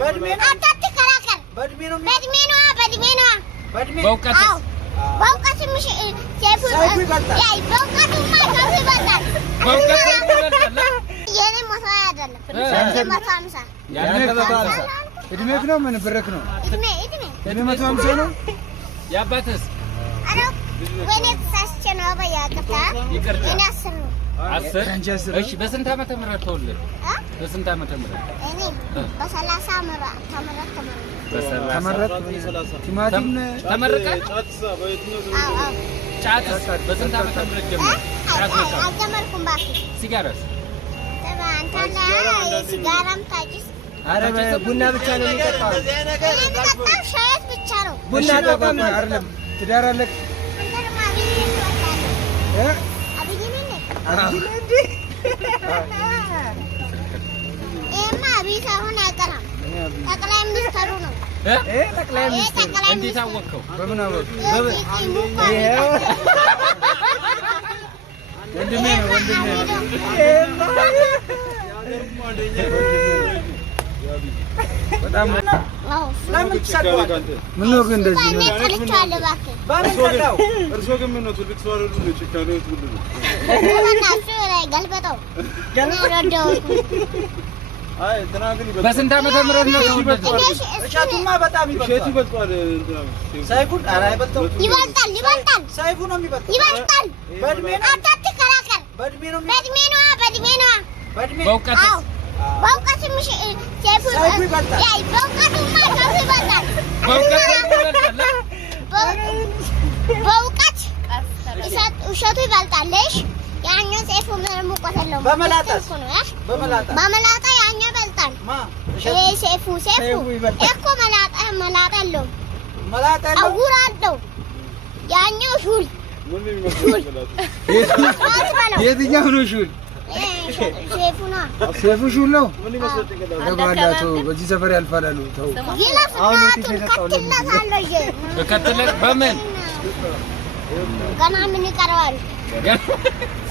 بدمين أنت كراكر بدمينو بوقت بوقت مش سيفو يبطل يا بوقت ما كيف يبطل بوقت لا يعني ما صار يدل ما خمسة يعني እድሜክ ነው ምን ብረክ ነው እድሜ 150 ነው ያባተስ አረ ወኔ ተሳስቸነው በያቀታ እኔ 10 ነው 10 እሺ በስንት ዓመተ ምህረት ተወለደ በስንት ዓመተ ምህረት እኔ በ30 ዓመት ተመረጥ ቲማቲም ተመረቀ አዎ ጫትስ በስንት ዓመተ ምህረት ጀመረ አልጀመርኩም ባክ ሲጋራስ ተባን ታላ ሲጋራም ታጭስ አረ ቡና ብቻ ነው የሚጠጣው በጣም ሻይት ብቻ ነው ቡና ጠጣም አይደለም ትዳር አለክ ኤማ ቢሳ ሆነ አይቀርም ጠቅላይ ሚኒስትሩ ነው ጠቅላይ ሚኒስትር እንዴት አወቀው በምን አወቅ ይሄው ወንድሜ በጣም ለምን ተሰደዋል ምን ነው ግን እንደዚህ ነው ተልቻለ ባክ ባንከዳው እርሶ ግን ምን ነው ትልቅ ሰው አይደሉ ነው ጭካኔው ሁሉ ነው ወናሱ ላይ ገልበጠው ገናረደው አይ ተናግሪ በስንት ዓመተ ምህረት ነው ሲበልጧል እሻቱማ በጣም ሼት ይበልጣል ይበልጧል ሳይፉን ኧረ አይበልጠው ይበልጣል ሳይፉ ነው የሚበልጠው ይበልጣል በእድሜ አታት ከራከር በእድሜ ነው በእውቀት በእውቀት ምሽ ሰይፉ ይበልጣል ያ በእውቀትማ ከፍ ይበልጣል በእውቀት እሸቱ ይበልጣልሽ ያኛው ሰይፉ ምንም እውቀት የለውም በመላጣ ያኛው ይበልጣል ይሄ ሰይፉ እኮ መላጣ የለውም ፀጉር አለው ያኛው ሹል የትኛው ነው ሹል ሰይፉ ሹል ነው ለባላቶ በዚህ ሰፈር ያልፋላሉ ተው በከተለ በምን ገና ምን ይቀረዋል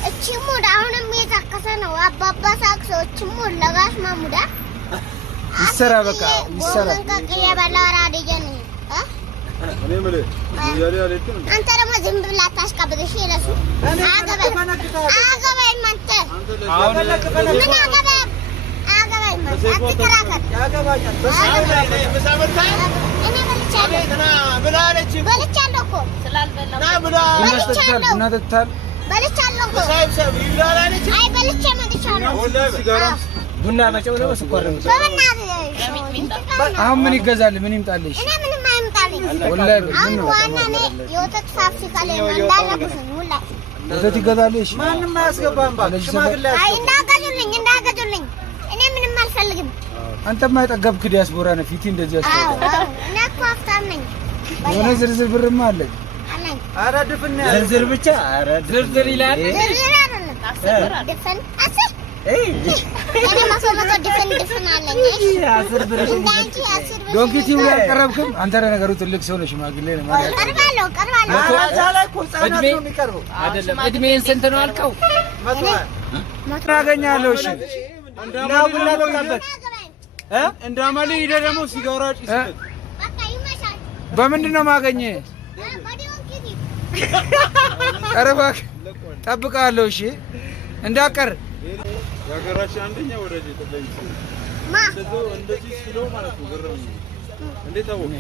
እቺ ሙድ አሁንም እየታከሰ ነው አባባ ሳክሶ እቺ ሙድ ለጋሽ ማሙዳ ይሰራ በቃ ይሰራ የበላው አደጀን እኔ ማለት ያለ አይደለም አንተ ደግሞ ዝም ብላ ታስቀብጥሽ ይለሱ አገባይ ማንተ ምን አገባይ ማንተ አትከራከር ያገባኛል እኔ በልቻለሁ እኮ ስላልበላሁ በልቻለሁ እኮ አይ በልቼ መጥቻለሁ ቡና መጨው ነው ስኳር ነው አሁን ምን ይገዛል ምን ይምጣልሽ እኔ ምንም አይምጣልኝ ወላሂ አሁን ዋና እኔ የወተት ፋብሪካ ላይ እንዳለኩት ሁላ ወተት ይገዛልሽ ማንንም አያስገባም ባክ ሽማግሌ አይ እንዳገዙልኝ እኔ ምንም አልፈልግም አንተማ የጠገብክ ዲያስፖራ ነህ ፊቲ እንደዚህ ያስፈልጋል አዎ እኔ እኮ ሀብታም ነኝ የሆነ ዝርዝር ብርማ አለኝ ኧረ ድፍን ዝርዝር ብቻ ኧረ ዝርዝር ይላል ዝርዝር አይደለም ድፍን አስር እኔ ማሰማቶ ድፍን አለኝ አስር ብር እንዳንቺ 10 ብር ዶንኪቲው ላይ አልቀረብክም አንተ ነገሩ ትልቅ ሰው ነህ ሽማግሌ ነህ ማለት ቀርባለሁ አዛ ላይ እኮ ህጻናት ነው የሚቀርበው አይደለም እድሜን ስንት ነው አልከው መቶ አገኛለሁ እሺ ና ቡና ጠጣበት እንዳማሊ ሄደ ደግሞ ሲጋራ ጭስበት በቃ ይመሻል በምንድን ነው ማገኘህ በዲዮንኪቲ ኧረ እባክህ ጠብቅሃለሁ እሺ እንዳቀር ያገራሽ አንደኛ ወረደ ተጠይቅ ማ እንደዚህ ሲሎ ማለት ነው ገረመኝ እንዴት አወቀ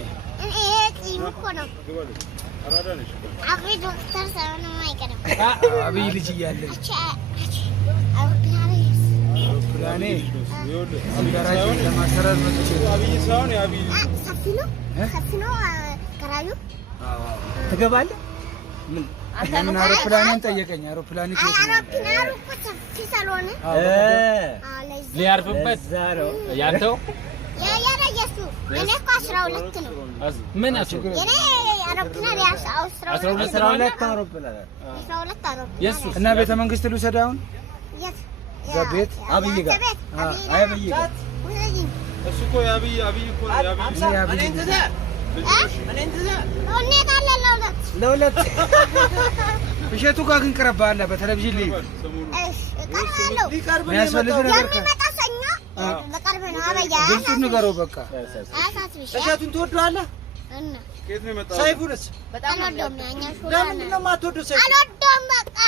እኔ ፂም እኮ ነው ግባለ አራዳ ነሽ አብይ ዶክተር ሳይሆን አይቀርም አብይ ልጅ እያለ ፕላኔ ሲጋራችን ለማሰራት መጥቼ አብይ ሳይሆን አብይ ሰፊ ነው ከራዩ ትገባለህ ምን ምን አውሮፕላንን ጠየቀኝ አውሮፕላን ይከፍ አውሮፕላኑ እኮ ሰፊ ስለሆነ ሊያርፍበት ያንተው ያረየሱ እኔ እኮ 12 ነው ምን አሱ እኔ አውሮፕላን ያስ 12 አውሮፕላን የሱ እና ቤተ መንግስት ልውሰድ አሁን ዘቤት አብይ ጋር አብይ ጋር እሱ እኮ አብይ እኮ አብይ ለሁለት እሸቱ ጋር ግን ቀረባለ በቴሌቪዥን ላይ እሺ እቀራለሁ የሚያስፈልግ ነገር የሚመጣ ሰኞ በቅርብ ነው አበያ ግልጹን ንገረው በቃ አሳስብሽ እሸቱን ትወደዋለህ እና ከየት ነው የመጣው ሰይፉንስ በጣም አልወደውም ያኛው ለምንድን ነው የማትወደው ሰይፉን አልወደውም በቃ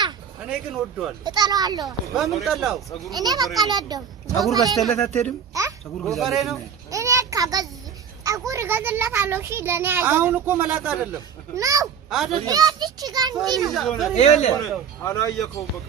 እኔ ግን ወደዋለሁ እጠላዋለሁ በምን ጠላው እኔ በቃ አልወደውም ፀጉር ገዝተለት አትሄድም ፀጉር ጎፈሬ ነው እኔ ካገዝ ፀጉር ገዝለታለሁ እሺ ለኔ አይደለም አሁን እኮ መላጣ አይደለም ነው አይደለም ያድች ጋር ነው ይኸውልህ አላየከውም በቃ